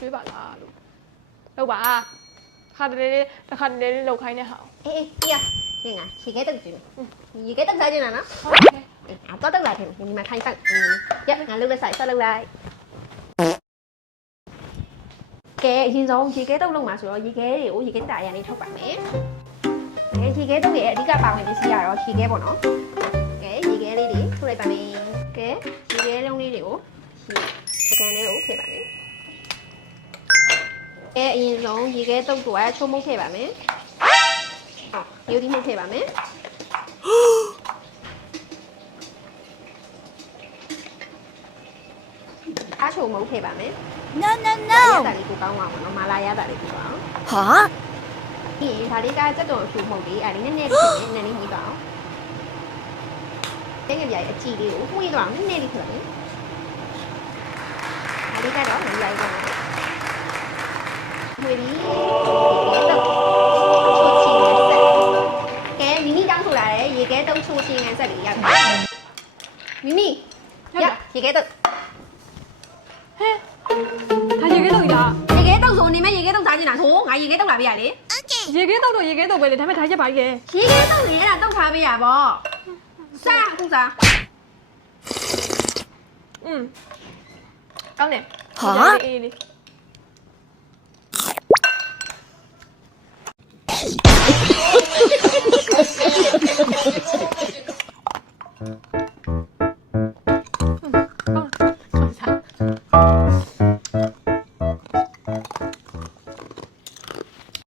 တွေးပါလားလို့ဟုတ်ပါခါတည်းတစ်ခါတည်းလေးလောက်ခိုင်းတဲ့ဟာအေးအေးပြငါရေခဲတုတ်ကြည့်ရေခဲတုတ်စားကြည့်နော်ဟုတ်ကဲ့တော့တုတ်လိုက်တယ်ဒီမှာထိုင်ဆိုင်ရငါလှုပ်လက်ဆိုင်ဆက်လှုပ်လိုက်ကဲအရင်ဆုံးရေခဲတုတ်လုပ်မှာဆိုတော့ရေခဲတွေကိုရေခဲတာရန်လေးထုတ်ပါမယ်ရေခဲတုတ်ရဲ့အဓိကပါဝင်ပစ္စည်းကတော့ရေခဲပေါ့နော်ကဲရေခဲလေးတွေထုတ်လိုက်ပါမယ်ကဲရေခဲလုံးလေးတွေကိုပကံလေးကိုထည့်ပါမယ်ကဲအရင်ဆုံးရေခဲတုတ်ကိုချုံမုတ်ထည့်ပါမယ်မျိုးဒီမှုတ်ထည့်ပါမယ်အားချုံမုတ်ထည့်ပါမယ် No ရတာလေးကိုကောင်းအောင်နော်မာလာရတာလေးကိုပါအောင် ဟာ ဒီဒါလေးကစက်တော်ဖြူမှုတ်လေးအဲ့ဒီနည်းနည်းလေးနည်းနည်းမှုတ်ပါအောင်တကယ်ကြအကြည့်လေးကိုမှုတ်သွားအောင်နည်းနည်းလေးထည့်ပါမယ်ဒါလေးကတော့မရိုက်ပါဘူးမှုတ်ပြီးတော့ကဲမိမိတောင်းဆိုလာတယ်ရေခဲတုံးချိုးချင်းငန်းဆက်လေးရောက်ပါမိမိရရေခဲတုံး ဟဲ့ဟာရေခဲတော့ကြီးလား ရေခဲတုံးဆိုနေမဲ့ရေခဲတုံးစားချင်တာဆိုငါရေခဲတုံးလာပေးရလေ ရေခဲတော့ရေခဲတော့ပဲလေဒါပေမဲ့ဒါရက်ပါကြီးလေ ရေခဲတုံးနေအဲ့ဒါတုံးထားပေးရပေါ့စားအခုစား ကောင်းတယ်အေးလေး